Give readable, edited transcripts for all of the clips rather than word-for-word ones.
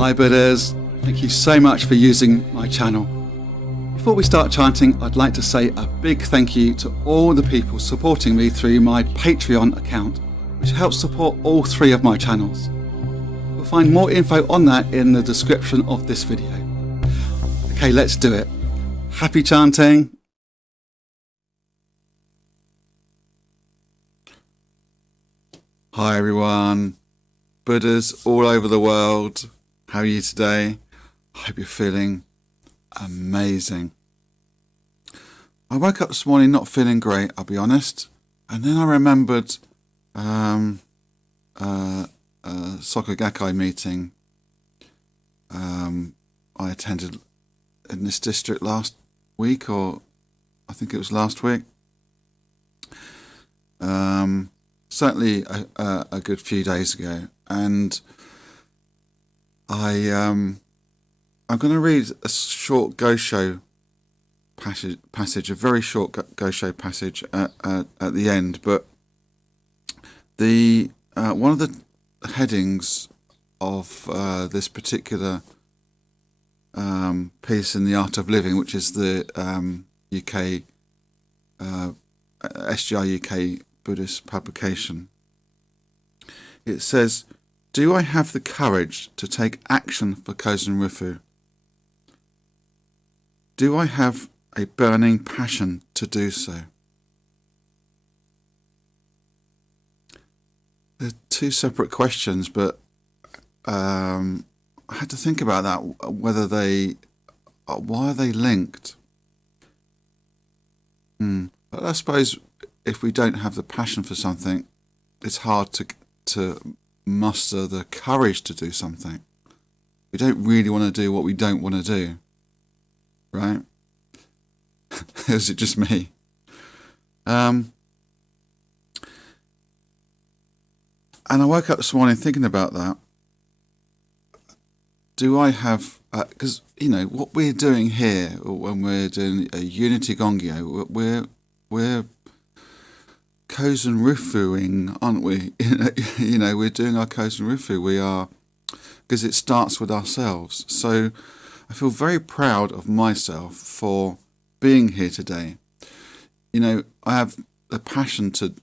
Hi Buddhas, thank you so much for using my channel. Before we start chanting, I'd like to say a big thank you to all the people supporting me through my Patreon account, which helps support all three of my channels. You'll find more info on that in the description of this video. Okay, let's do it. Happy chanting. Hi everyone, Buddhas all over the world. How are you today? I hope you're feeling amazing. I woke up this morning not feeling great, I'll be honest, and then I remembered a Soka Gakkai meeting I attended in this district last week, or I think it was last week. Certainly a good few days ago, and I'm going to read a short Gosho passage, a very short Gosho passage at the end. But the one of the headings of this particular piece in the Art of Living, which is the UK SGI-UK Buddhist publication, it says, "Do I have the courage to take action for Kozen Rufu? Do I have a burning passion to do so?" They're two separate questions, but I had to think about that, whether why are they linked? But I suppose if we don't have the passion for something, it's hard to muster the courage to do something. We don't really want to do what we don't want to do, right? Is it just me? And I woke up this morning thinking about that. Do I have, because what we're doing here when we're doing a Unity Gongyo, we're Kozen Rufuing, aren't we? We're doing our Kozen Rufu. We are, because it starts with ourselves. So I feel very proud of myself for being here today. I have a passion to,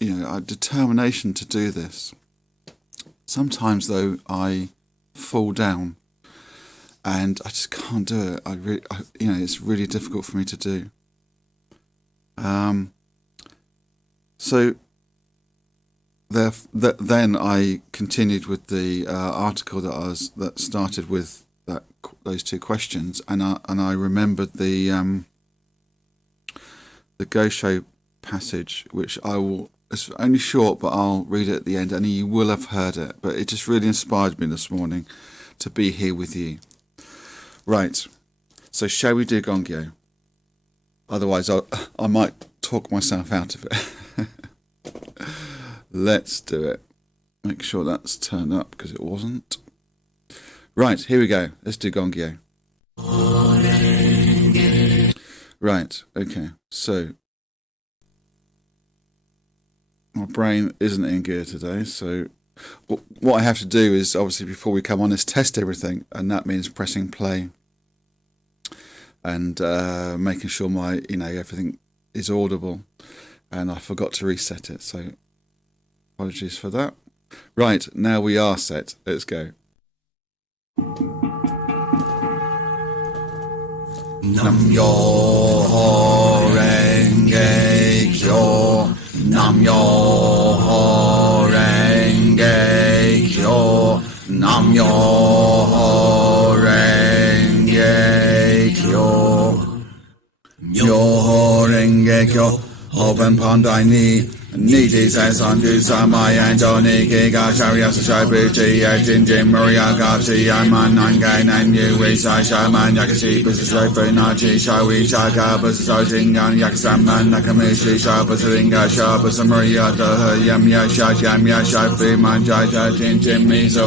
a determination to do this. Sometimes though, I fall down and I just can't do it. It's really difficult for me to do. So then I continued with the article that started with those two questions, and I remembered the Gosho passage, which it's only short, but I'll read it at the end, and you will have heard it. But it just really inspired me this morning to be here with you. Right, so shall we do Gongyo? Otherwise, I might talk myself out of it. Let's do it. Make sure that's turned up, because it wasn't. Right, here we go. Let's do Gongyo. Right, okay. So, my brain isn't in gear today, so what I have to do is, obviously, before we come on, is test everything, and that means pressing play and making sure my, everything is audible. And I forgot to reset it, so apologies for that. Right, now we are set. Let's go. Nam Myoho Renge Kyo. Nam Myoho Renge Kyo. Nam Myoho Renge Kyo. Myoho Renge Kyo. Open Pandai Ni, Niti Sansan Du Samai Antoni Kiga Shariasa Shabuchi, Jin Jin Maria Gachi, Yaman Nangai Nan Yu, Wisa Shaman Yakashi, Busa Funachi, Shawi Shaka, Busa Jingan, Yaksaman, Nakamishi, Shabusalinga, Shabusa Maria, Yamya Shah, Yamya Shafi, Manjai, Jin Jin Miso.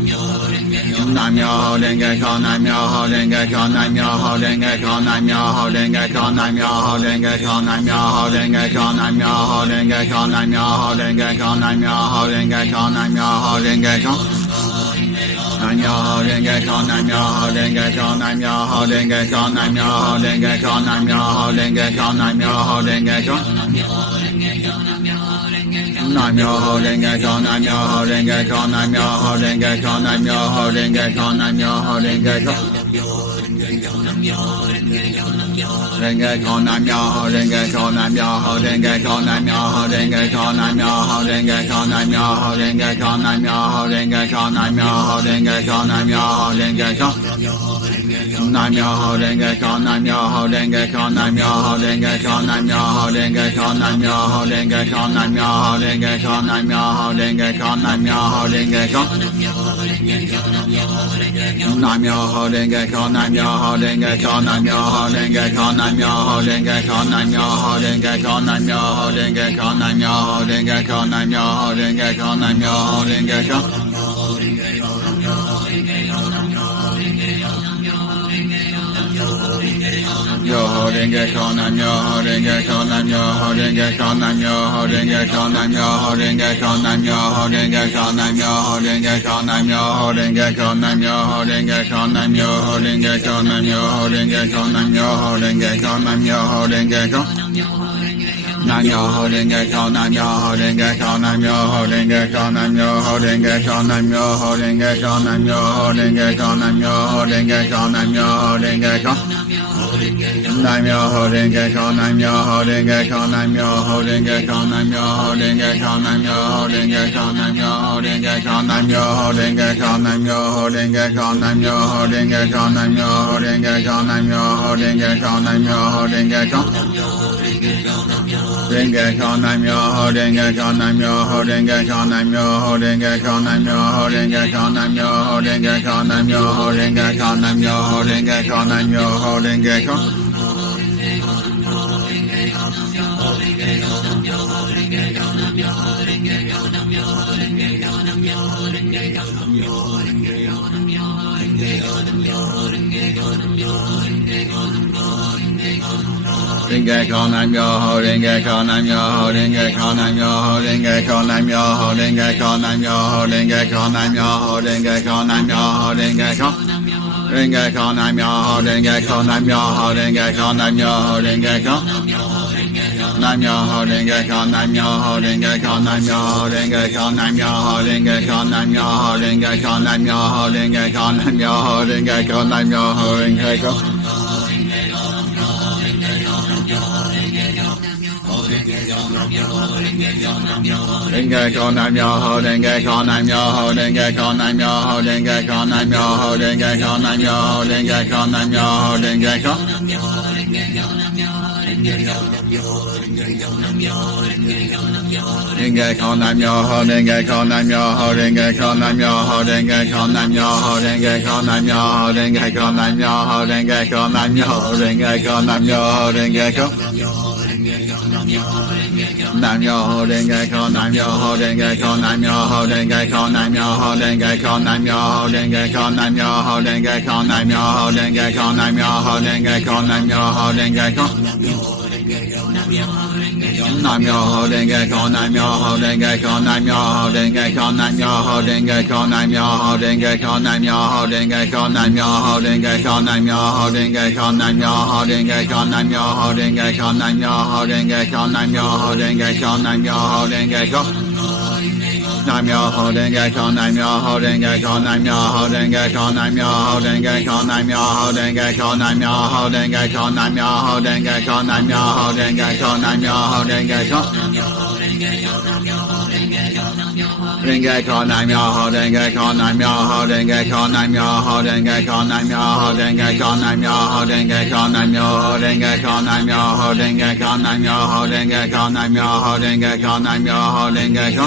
Nam Myoho Renge Kyo, Nam Myoho Renge Kyo, Nam Myoho Renge Kyo, Nam Myoho Renge Kyo, Nam Myoho Renge Kyo, Nam Myoho Renge Kyo, Nam Myoho Renge Kyo, Nam Myoho Renge Kyo, Nam Myoho Renge Kyo, Nam Myoho Renge Kyo. Nam Myoho Renge Kyo, Nam Myoho Renge Kyo, Nam Myoho Renge Kyo, Nam Myoho Renge Kyo, Nam Myoho Renge Kyo, Nam Myoho Renge Kyo. Nam Myoho Renge Kyo, Nam Myoho Renge Kyo, Nam Myoho Renge Kyo, Nam Myoho Renge Kyo, Nam Myoho Renge Kyo. Renge Kyo, Nam Myoho Renge Kyo, Nam Myoho Renge Kyo, Nam Myoho Renge Kyo, Nam Myoho Renge Kyo, Nam Myoho Renge Kyo, Nam Myoho Renge Kyo, Nam Myoho Renge Kyo, Nam Myoho Renge Kyo. Nam Myoho Renge Kyo, Nam Myoho Renge Kyo, Nam Myoho Renge Kyo, Nam Myoho Renge Kyo, Nam Myoho Renge Kyo, Nam Myoho Renge Kyo, Nam Myoho Renge Kyo, Nam Myoho Renge Kyo. Nam Myoho Renge Kyo, Nam Myoho Renge Kyo, Nam Myoho Renge Kyo, Nam Myoho Renge Kyo, Nam Myoho Renge Kyo, Nam Myoho Renge Kyo, Nam Myoho Renge Kyo, Nam Myoho Renge Kyo, Nam Myoho Renge Kyo. Myoho Renge Kyo, Nam Myoho Renge Kyo, Nam Myoho Renge Kyo, Nam Myoho Renge Kyo, Nam Myoho Renge Kyo, Nam Myoho Renge Kyo, Nam Myoho Renge Kyo, Nam Myoho Renge Kyo, Nam Myoho Renge Kyo, Nam Myoho Renge Kyo, Nam Myoho Renge Kyo, Nam Myoho Renge Kyo, Nam Myoho Renge Kyo. Nam Myoho Renge Kyo, Nam Myoho Renge Kyo, Nam Myoho Renge Kyo, Nam Myoho Renge Kyo, Nam Myoho Renge Kyo, Nam Myoho Renge Kyo, Nam Myoho Renge Kyo, Nam Myoho Renge Kyo. Nam Myoho Renge Kyo, Nam Myoho Renge Kyo, Nam Myoho Renge Kyo, Nam Myoho Renge Kyo, Nam Myoho Renge Kyo, Nam Myoho Renge Kyo, Nam Myoho Renge Kyo, Nam Myoho Renge Kyo, Nam Myoho Renge Kyo, Nam Myoho Renge Kyo, Nam Myoho Renge Kyo, Nam Myoho Renge Kyo. Renge Kyo, Nam Myoho Renge Kyo, Nam Myoho Renge Kyo, Nam Myoho Renge Kyo, Nam Myoho Renge Kyo, Nam Myoho Renge Kyo, Nam Myoho Renge Kyo, Nam Myoho Renge Kyo, Nam Myoho Renge Kyo. Renge Kyo, Nam Myoho Renge Kyo, Nam Myoho Renge Kyo, Nam Myoho Renge Kyo, Nam Myoho Renge Kyo, Nam Myoho Renge Kyo, Nam Myoho Renge Kyo, Nam Myoho Renge Kyo. Renge Kyo, Nam Myoho Renge Kyo, Nam Myoho Renge Kyo, Nam Myoho Renge Kyo. Nam Myoho Renge Kyo, Nam Myoho Renge Kyo, Nam Myoho Renge Kyo, Nam Myoho Renge Kyo, Nam Myoho Renge Kyo, Nam Myoho Renge Kyo, Nam Myoho Renge Kyo, Nam Myoho Renge Kyo. Renge Kyo, Nam Myoho Renge Kyo, Nam Myoho Renge Kyo, Nam Myoho Renge Kyo, Nam Myoho Renge Kyo, Nam Myoho Renge Kyo, Nam Myoho Renge Kyo. Renge Kyo, Nam Myoho Renge Kyo, Nam Myoho Renge Kyo, Nam Myoho Renge Kyo, Nam Myoho Renge Kyo, Nam Myoho Renge Kyo, Nam Myoho Renge Kyo, Nam Myoho Renge Kyo, Nam Myoho Renge Kyo. Nam Myoho Renge Kyo, Nam Myoho Renge Kyo, Nam Myoho Renge Kyo, Nam Myoho Renge Kyo, Nam Myoho Renge Kyo, Nam Myoho Renge Kyo, Nam Myoho Renge Kyo, Nam Myoho Renge Kyo, Nam Myoho Renge Kyo. Nam Myoho Renge Kyo, Nam Myoho Renge Kyo, Nam Myoho Renge Kyo, Nam Myoho Renge Kyo, Nam Myoho Renge Kyo, Nam Myoho Renge Kyo, Nam Myoho Renge Kyo, Nam Myoho Renge Kyo, Nam Myoho Renge Kyo, Nam Myoho Renge Kyo, Nam Myoho Renge Kyo, Nam Myoho Renge Kyo, Nam Myoho Renge Kyo. Nam Myoho Renge Kyo, Nam Myoho Renge Kyo, Nam Myoho Renge Kyo, Nam Myoho Renge Kyo, Nam Myoho Renge Kyo, Nam Myoho Renge Kyo, Nam Myoho Renge Kyo, Nam Myoho Renge Kyo, Nam Myoho Renge Kyo. Renge Kyo, Nam Myoho Renge Kyo, Nam Myoho Renge Kyo, Nam Myoho Renge Kyo, Nam Myoho Renge Kyo, Nam Myoho Renge Kyo, Nam Myoho Renge Kyo, Nam Myoho Renge Kyo, Nam Myoho Renge Kyo, Nam Myoho Renge Kyo, Nam Myoho Renge Kyo.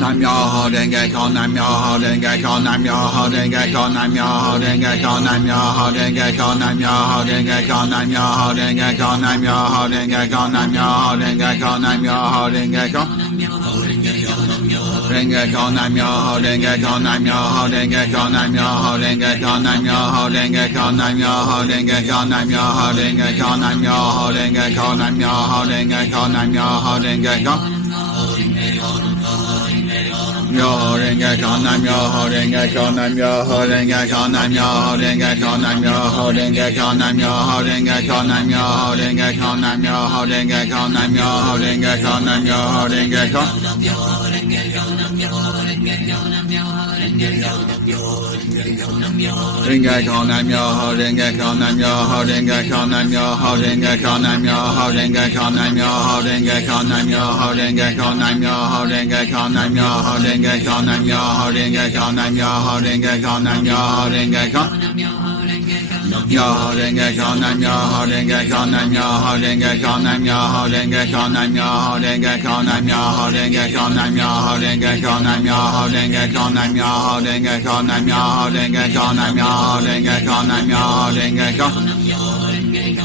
Nam Myoho Renge Kyo, Nam Myoho Renge Kyo, Nam Myoho Renge Kyo, Nam Myoho Renge Kyo, Nam Myoho Renge Kyo, Nam Myoho Renge Kyo, Nam Myoho Renge Kyo, Nam Myoho Renge Kyo, Nam Myoho Renge Kyo, Nam Myoho Renge Kyo. Renge Kyo, Nam Myoho Renge Kyo, Nam Myoho Renge Kyo, Nam Myoho Renge Kyo, Nam Myoho Renge Kyo, Nam Myoho Renge Kyo, Nam Myoho Renge Kyo, Nam Myoho Renge Kyo, Nam Myoho Renge Kyo, Nam Myoho Renge Kyo. Myoho Renge Kyo, Nam Myoho Renge Kyo, Nam Myoho Renge Kyo, Nam Myoho Renge Kyo, Nam Myoho Renge Kyo, Nam Myoho Renge Kyo, Nam Myoho Renge Kyo, Nam Myoho Renge Kyo, Nam Myoho Renge Kyo, Nam Myoho Renge Kyo. Renge Kyo, Nam Myoho Renge Kyo, Nam Myoho Renge Kyo, Nam Myoho Renge Kyo, Nam Myoho Renge Kyo, Nam Myoho Renge Kyo, Nam Myoho Renge Kyo, Nam Myoho Renge Kyo, Nam Myoho Renge Kyo, Nam Myoho Renge Kyo, Nam Myoho Renge Kyo, Nam Myoho Renge Kyo. Myoho Renge Kyo, Nam Myoho Renge Kyo, Nam Myoho Renge Kyo, Nam Myoho Renge Kyo, Nam Myoho Renge Kyo, Nam Myoho Renge Kyo, Nam Myoho Renge Kyo, Nam Myoho Renge Kyo, Nam Myoho Renge Kyo, Nam Myoho Renge Kyo, Nam Myoho Renge Kyo, Nam Myoho Renge Kyo.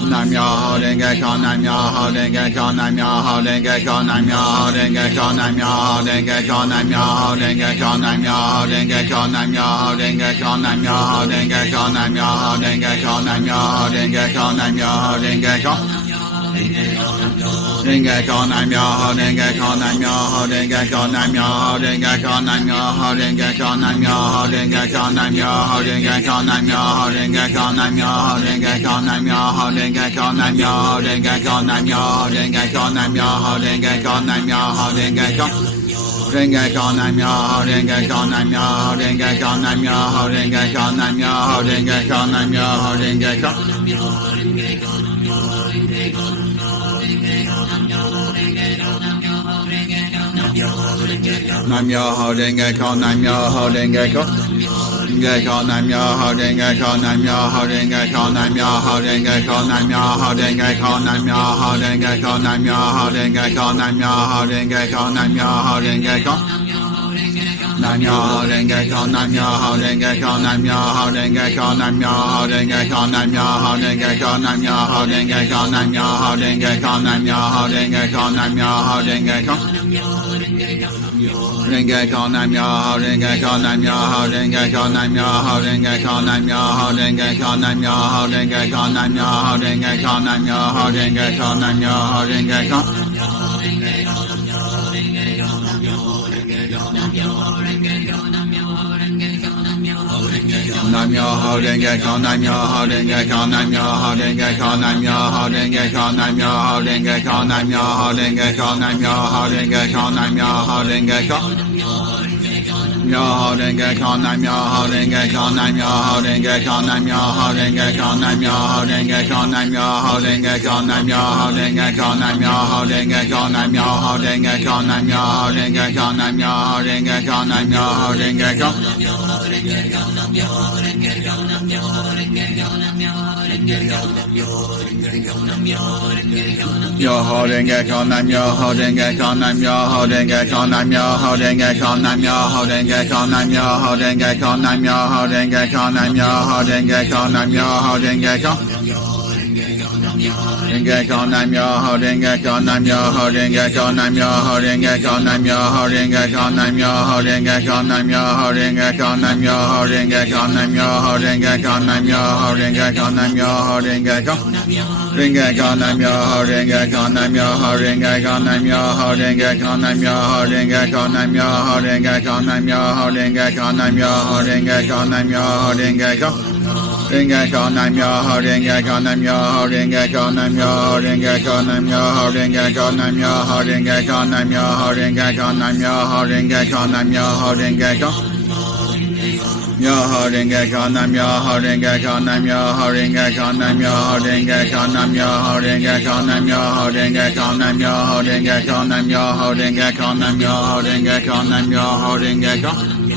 Nam Myoho Renge Kyo, Nam Myoho Renge Kyo, Nam Myoho Renge Kyo, Nam Myoho Renge Kyo, Nam Myoho Renge Kyo, Nam Myoho Renge Kyo, Nam Myoho Renge Kyo, Nam Myoho Renge Kyo, Nam Myoho Renge Kyo, Nam Myoho Renge Kyo, Nam Myoho Renge Kyo, Nam Myoho Renge Kyo. Renge Kyo, Nam Myoho Renge Kyo, Nam Myoho Renge Kyo, Nam Myoho Renge Kyo, Nam Myoho Renge Kyo, Nam Myoho Renge Kyo, Nam Myoho Renge Kyo, Nam Myoho Renge Kyo, Nam Myoho Renge Kyo, Nam Myoho Renge Kyo, Nam Myoho Renge Kyo, Nam Myoho Renge Kyo, Nam Myoho Renge Kyo, Nam Myoho Renge Kyo. Renge Kyo, Nam Myoho Renge Kyo, Nam Myoho Renge Kyo, Nam Myoho Renge Kyo, Nam Myoho Renge Kyo, Nam Myoho Renge Kyo. Nam Myoho Renge Kyo, Nam Myoho Renge Kyo. Renge Kyo, Nam Myoho Renge Kyo, Nam Myoho Renge Kyo, Nam Myoho Renge Kyo, Nam Myoho Renge Kyo, Nam Myoho Renge Kyo, Nam Myoho Renge Kyo, Nam Myoho Renge Kyo, Nam Myoho Renge Kyo. Nam Myoho Renge Kyo, Nam Myoho Renge Kyo, Nam Myoho Renge Kyo, Nam Myoho Renge Kyo, Nam Myoho Renge Kyo, Nam Myoho Renge Kyo, Nam Myoho Renge Kyo, Nam Myoho Renge Kyo, Nam Myoho Renge Kyo. Renge Kyo, Nam Myoho Renge Kyo, Nam Myoho Renge Kyo, Nam Myoho Renge Kyo, Nam Myoho Renge Kyo, Nam Myoho Renge Kyo, Nam Myoho Renge Kyo, Nam Myoho Renge Kyo, Nam Myoho Renge Kyo. Nam Myoho Renge Kyo, Nam Myoho Renge Kyo, Nam Myoho Renge Kyo, Nam Myoho Renge Kyo, Nam Myoho Renge Kyo, Nam Myoho Renge Kyo, Nam Myoho Renge Kyo, Nam Myoho Renge Kyo. Myoho Renge Kyo, Nam Myoho Renge Kyo, Nam Myoho Renge Kyo, Nam Myoho Renge Kyo, Nam Myoho Renge Kyo, Nam Myoho Renge Kyo, Nam Myoho Renge Kyo, Nam Myoho Renge Kyo, Nam Myoho Renge Kyo, Nam Myoho Renge Kyo, Nam Myoho Renge Kyo, Nam Myoho Renge Kyo. Myoho Renge Kyo, Nam Myoho Renge Kyo, Nam Myoho Renge Kyo, Nam Myoho Renge Kyo, Nam Myoho Renge Kyo, Nam Myoho Renge Kyo, Nam Myoho Renge Kyo, Nam Myoho Renge Kyo, Nam Myoho Renge Kyo. Renge Kyo, Nam Myoho Renge Kyo, Nam Myoho Renge Kyo, Nam Myoho Renge Kyo, Nam Myoho Renge Kyo, Nam Myoho Renge Kyo, Nam Myoho Renge Kyo, Nam Myoho Renge Kyo, Nam Myoho Renge Kyo, Nam Myoho Renge Kyo, Nam Myoho Renge Kyo. Renge Kyo, Nam Myoho Renge Kyo, Nam Myoho Renge Kyo, Nam Myoho Renge Kyo, Nam Myoho Renge Kyo, Nam Myoho Renge Kyo, Nam Myoho Renge Kyo, Nam Myoho Renge Kyo, Nam Myoho Renge Kyo. Renge Kyo, Nam Myoho Renge Kyo, Nam Myoho Renge Kyo, Nam Myoho Renge Kyo, Nam Myoho Renge Kyo, Nam Myoho Renge Kyo, Nam Myoho Renge Kyo, Nam Myoho Renge Kyo, Nam Myoho Renge Kyo. Myoho Renge Kyo, Nam Myoho Renge Kyo, Nam Myoho Renge Kyo, Nam Myoho Renge Kyo, Nam Myoho Renge Kyo, Nam Myoho Renge Kyo, Nam Myoho Renge Kyo, Nam Myoho Renge Kyo, Nam Myoho Renge Kyo, Nam Myoho Renge Kyo.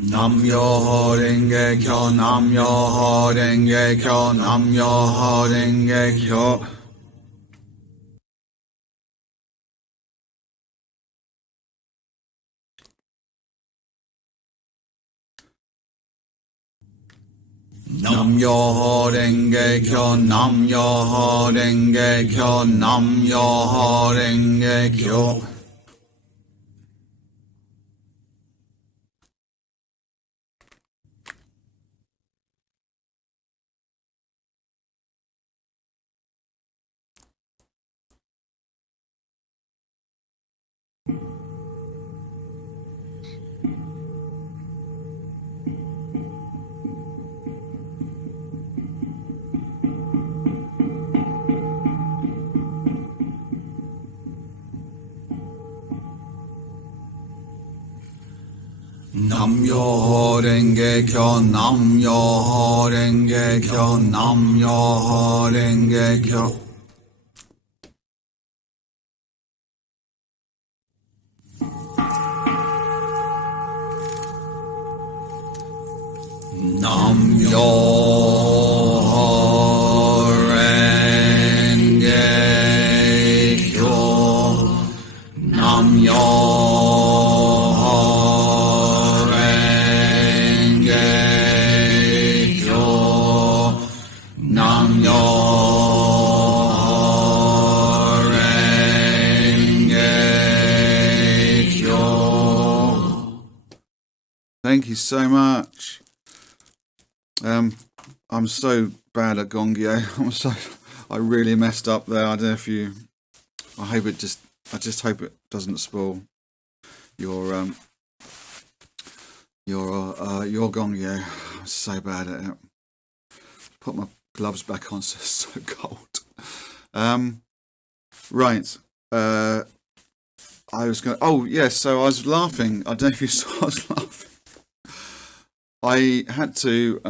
Nam Myoho Renge Kyo, Nam Myoho Renge Kyo, Nam Myoho Renge Kyo. Nam Myoho Renge Kyo, Nam Myoho Renge Kyo, Nam Myoho Renge Kyo. Nam Myoho Renge Kyo, Nam Myoho Renge Kyo, Nam Myoho Renge Kyo. Nam Myoho Renge Kyo, Nam Myoho Renge Kyo, Nam Myoho Renge Kyo. Thank you so much. I'm so bad at Gongyo. I really messed up there. I don't know if you. I just hope it doesn't spoil your Gongyo. I'm so bad at it. Put my gloves back on, so it's so cold. Right. I was going. Oh yes. So I was laughing. I don't know if you saw. I was laughing. I had to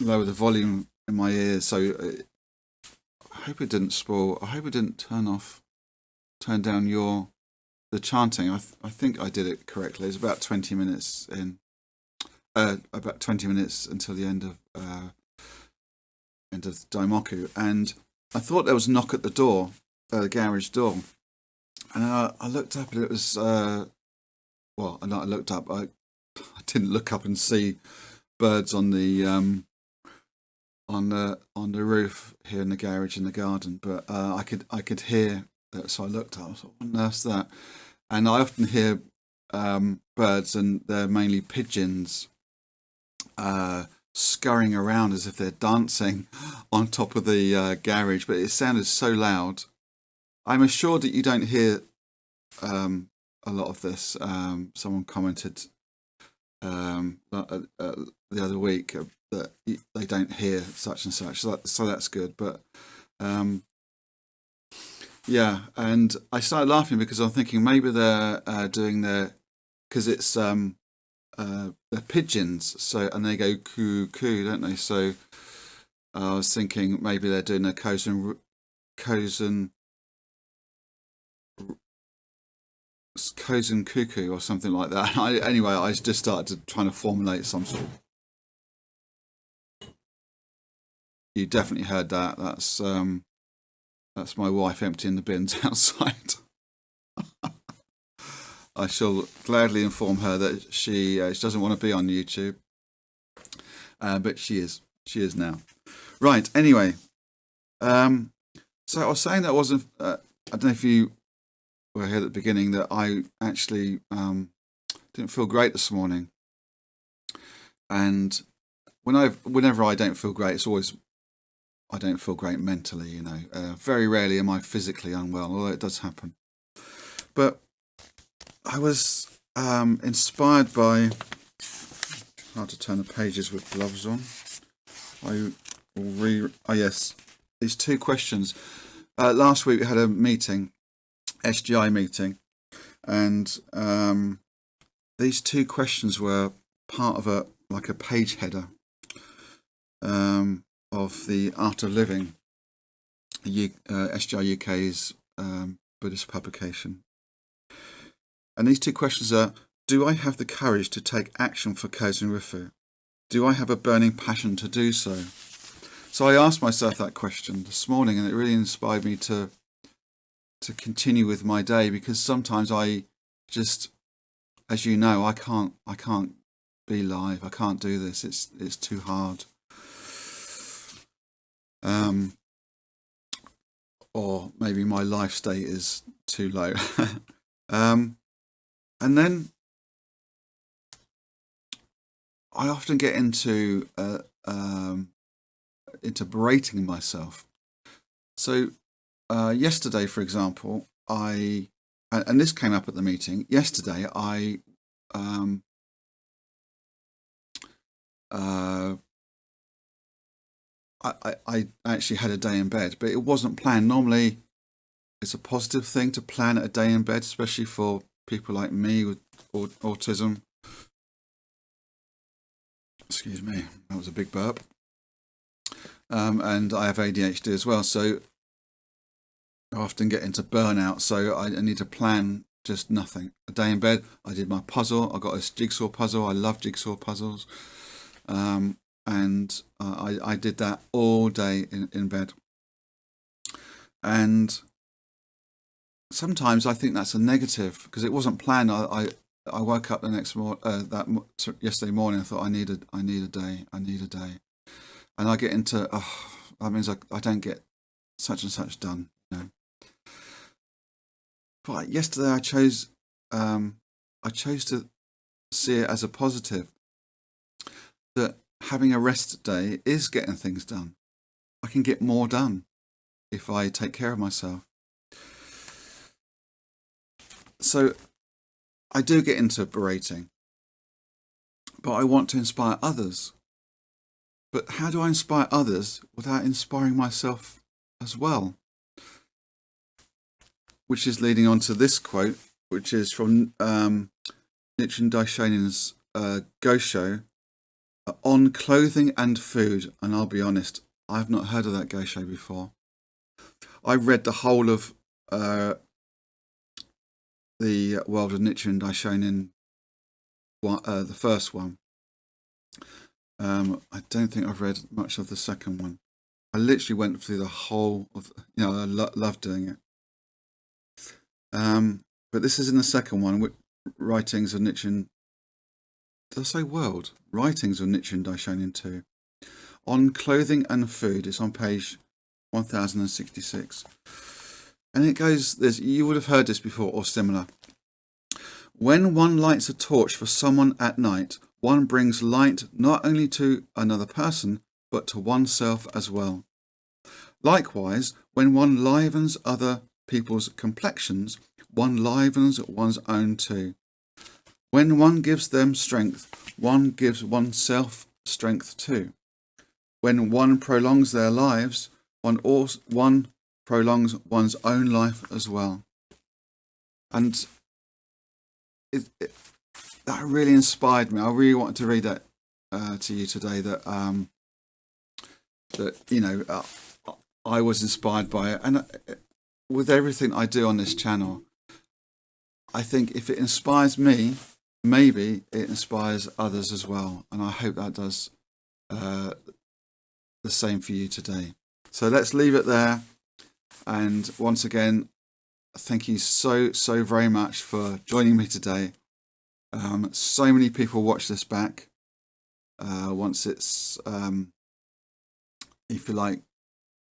lower the volume in my ears, so I hope it didn't spoil. I hope it didn't turn down the chanting. I think I did it correctly. It's about 20 minutes in, about 20 minutes until the end of Daimoku, and I thought there was a knock at the door, the garage door, and I looked up and it was. Well, and I looked up. I didn't look up and see birds on the roof here in the garage in the garden, but I could hear that. So I looked up. I thought, what on earth's that? And I often hear birds, and they're mainly pigeons, scurrying around as if they're dancing on top of the garage. But it sounded so loud. I'm assured that you don't hear. A lot of this. Someone commented the other week that they don't hear such and such, so that's good. But yeah, and I started laughing because I'm thinking maybe they're doing because it's they're pigeons, so, and they go coo coo, don't they? So I was thinking maybe they're doing a Kozen cuckoo or something like that. Anyway, I just started trying to formulate some sort of. You definitely heard that. That's my wife emptying the bins outside. I shall gladly inform her that she doesn't want to be on YouTube, but she is now. Right. Anyway, so I was saying that wasn't. I don't know if you were here at the beginning, that I actually didn't feel great this morning, and whenever I don't feel great, it's always I don't feel great mentally. You know, very rarely am I physically unwell, although it does happen. But I was inspired by how to turn the pages with gloves on. I will yes, these two questions. Last week we had a meeting. SGI meeting, and these two questions were part of a page header of the Art of Living, SGI-UK's Buddhist publication. And these two questions are, do I have the courage to take action for Kozen Rufu? Do I have a burning passion to do so? So I asked myself that question this morning, and it really inspired me to continue with my day, because sometimes I just, as you know, I can't be live. I can't do this. It's too hard. Or maybe my life state is too low. And then I often get into berating myself. So yesterday, for example, and this came up at the meeting. Yesterday, I actually had a day in bed, but it wasn't planned. Normally, it's a positive thing to plan a day in bed, especially for people like me with autism. Excuse me, that was a big burp. And I have ADHD as well, so I often get into burnout, so I need to plan just nothing. A day in bed, I did my puzzle. I got this jigsaw puzzle. I love jigsaw puzzles. And I did that all day in bed. And sometimes I think that's a negative, because it wasn't planned. I woke up the next yesterday morning. I thought I need a day, and I get into that means I don't get such and such done. But yesterday I chose to see it as a positive, that having a rest day is getting things done. I can get more done if I take care of myself. So I do get into berating, but I want to inspire others. But how do I inspire others without inspiring myself as well? Which is leading on to this quote, which is from Nichiren Daishonin's Gosho, on clothing and food. And I'll be honest, I've not heard of that Gosho before. I read the whole of the World of Nichiren Daishonin, the first one. I don't think I've read much of the second one. I literally went through the whole of, I love doing it. But this is in the second one, writings of Nichiren. Did I say world? Writings of Nichiren Daishonin 2. On clothing and food. It's on page 1066. And it goes, you would have heard this before or similar. When one lights a torch for someone at night, one brings light not only to another person, but to oneself as well. Likewise, when one livens other people's complexions, one livens one's own too. When one gives them strength, one gives oneself strength too. When one prolongs their lives, one prolongs one's own life as well. And that really inspired me. I really wanted to read that to you today. That I was inspired by it, and with everything I do on this channel, I think if it inspires me, maybe it inspires others as well, and I hope that does the same for you today. So let's leave it there. And once again, thank you so very much for joining me today. So many people watch this back once it's, if you like,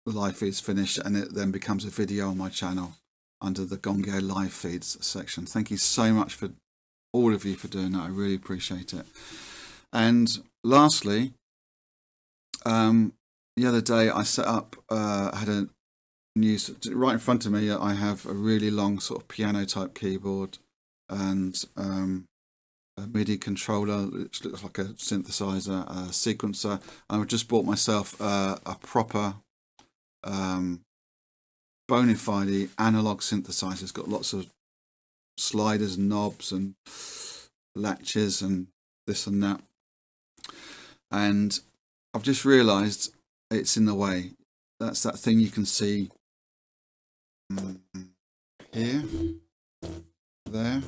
the live feed's finished, and it then becomes a video on my channel under the Gongyo live feeds section. Thank you so much for all of you for doing that. I really appreciate it. And lastly, the other day I set up, had a news right in front of me. I have a really long sort of piano type keyboard and a MIDI controller, which looks like a synthesizer, a sequencer. I've just bought myself a proper bona fide analog synthesizer. It's got lots of sliders, knobs and latches and this and that. And I've just realised it's in the way. That's that thing you can see here, there,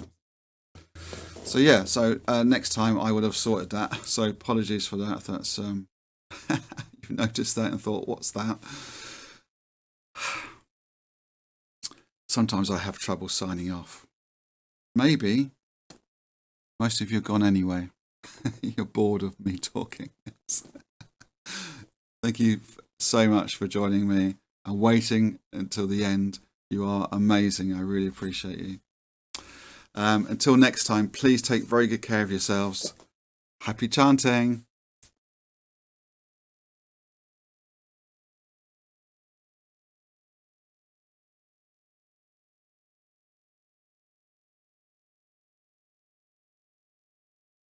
So yeah, so next time I would have sorted that. So apologies for that. That's you've noticed that and thought, what's that? Sometimes I have trouble signing off. Maybe most of you are gone anyway. You're bored of me talking. Thank you so much for joining me and waiting until the end. You are amazing. I really appreciate you. Until next time, please take very good care of yourselves. Happy chanting.